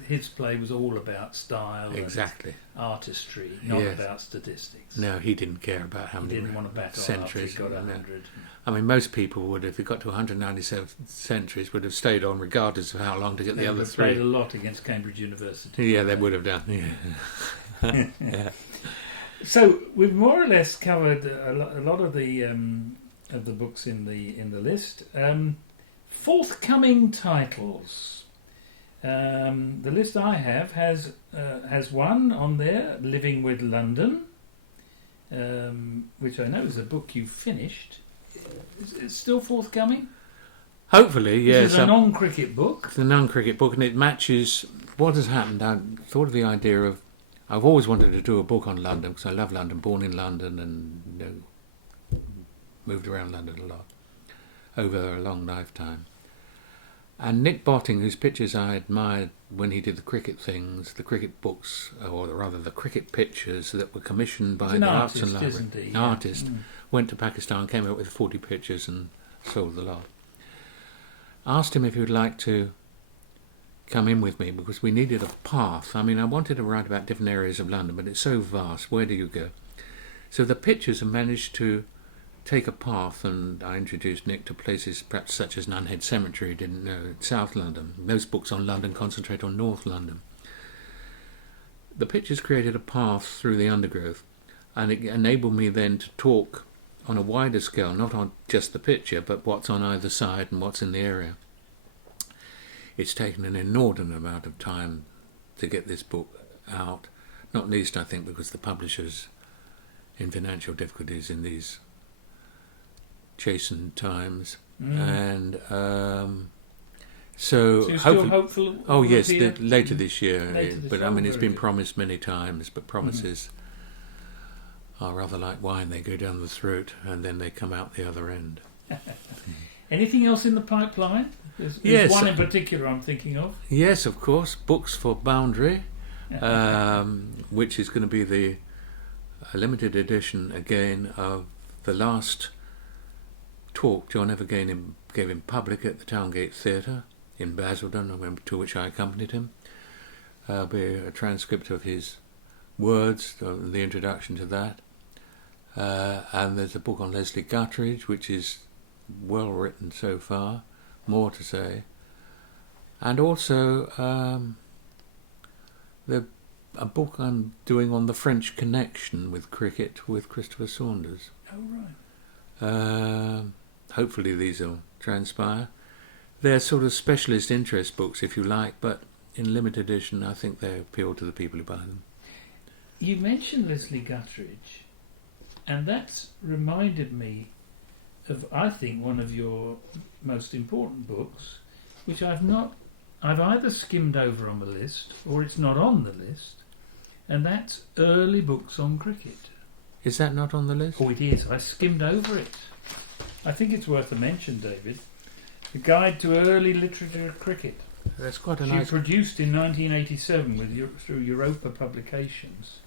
His play was all about style, exactly, and artistry, not about statistics. No, he didn't care about how many didn't want to bat centuries. He got 100. I mean, most people would, if they got to 197 centuries, would have stayed on regardless of how long to get the other three. They played a lot against Cambridge University. Yeah, they would have done. Yeah. Yeah. So we've more or less covered a lot of the books in the list. Forthcoming titles. The list I have has one on there, Living with London, which I know is a book you finished. Is it still forthcoming? Hopefully, yes. It's a non-cricket book. It's a non-cricket book, and it matches what has happened. I thought of the idea of, I've always wanted to do a book on London because I love London, born in London, and moved around London a lot over a long lifetime. And Nick Botting, whose pictures I admired when he did the cricket things, the cricket books, or rather the cricket pictures that were commissioned by the Arts and Library. An artist, went to Pakistan, came out with 40 pictures and sold the lot. Asked him if he would like to come in with me because we needed a path. I mean, I wanted to write about different areas of London, but it's so vast. Where do you go? So the pictures have managed to take a path, and I introduced Nick to places perhaps such as Nunhead Cemetery, didn't know, South London. Most books on London concentrate on North London. The pictures created a path through the undergrowth, and it enabled me then to talk on a wider scale, not on just the picture, but what's on either side and what's in the area. It's taken an inordinate amount of time to get this book out, not least, I think, because the publisher's in financial difficulties in these chastened times, and so you're still hopeful? Oh yes, later this year. But I mean, it's been promised many times, but promises are rather like wine; they go down the throat and then they come out the other end. Anything else in the pipeline? There's one in particular I'm thinking of. Yes, of course, books for Boundary, which is going to be a limited edition again of the last talk John ever gave in public at the Towngate Theatre in Basildon, to which I accompanied him. Be a transcript of his words, the introduction to that. And there's a book on Leslie Guttridge, which is well written so far, more to say. And also the a book I'm doing on the French connection with cricket with Christopher Saunders. Oh, right. Hopefully these will transpire. They're sort of specialist interest books, if you like, but in limited edition, I think they appeal to the people who buy them. You mentioned Leslie Guttridge, and that's reminded me of, I think, one of your most important books, which I've either skimmed over on the list or it's not on the list, and that's Early Books on Cricket. Is that not on the list? Oh, it is. I skimmed over it. I think it's worth a mention, David. The Guide to Early Literature of Cricket. That's quite a She nice... produced in 1987 through Europa Publications.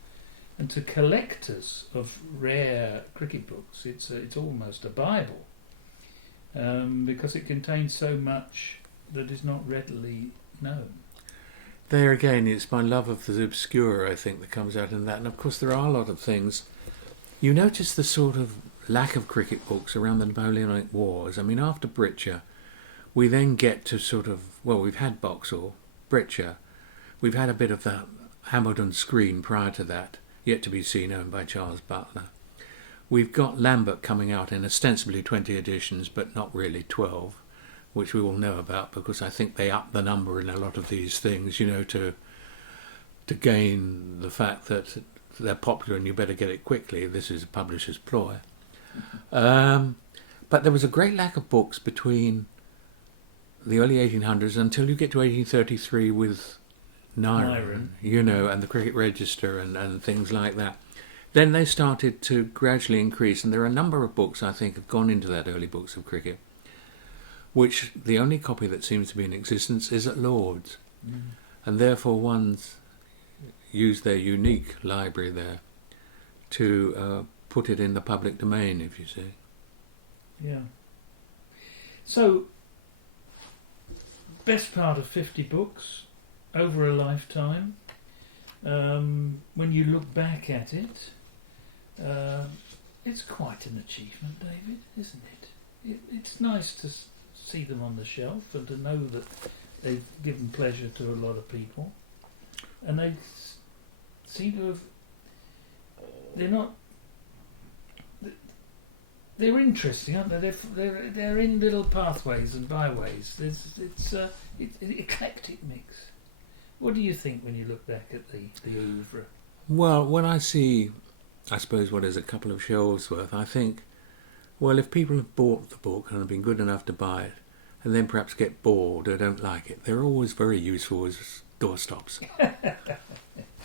And to collectors of rare cricket books, it's almost a Bible, because it contains so much that is not readily known. There again, it's my love of the obscure, I think, that comes out in that. And of course, there are a lot of things. You notice the sort of lack of cricket books around the Napoleonic Wars. I mean, after Britcher, we then get to sort of, well, we've had Boxall, Britcher, we've had a bit of the Hambledon Screen prior to that, yet to be seen, owned by Charles Butler. We've got Lambert coming out in ostensibly 20 editions, but not really 12, which we all know about because I think they up the number in a lot of these things, you know, to gain the fact that they're popular and you better get it quickly. This is a publisher's ploy. But there was a great lack of books between the early 1800s until you get to 1833 with Rayvern, you know, and the Cricket Register and things like that. Then they started to gradually increase, and there are a number of books I think have gone into that early books of cricket, which the only copy that seems to be in existence is at Lord's, and therefore one's used their unique library there to put it in the public domain, if you see. Yeah. So, best part of 50 books over a lifetime. When you look back at it, it's quite an achievement, David, isn't it? It's nice to see them on the shelf and to know that they've given pleasure to a lot of people, and they seem to have. They're interesting, aren't they? They're in little pathways and byways. It's an eclectic mix. What do you think when you look back at the oeuvre? Well, when I see, I suppose, what is a couple of shelves worth, I think, well, if people have bought the book and have been good enough to buy it, and then perhaps get bored or don't like it, they're always very useful as doorstops.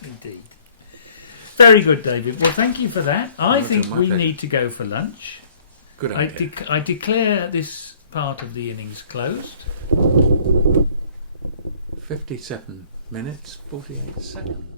Indeed. Very good, David. Well, thank you for that. I think we pleasure. need to go for lunch. Good idea. I declare this part of the innings closed. 57 minutes, 48 seconds.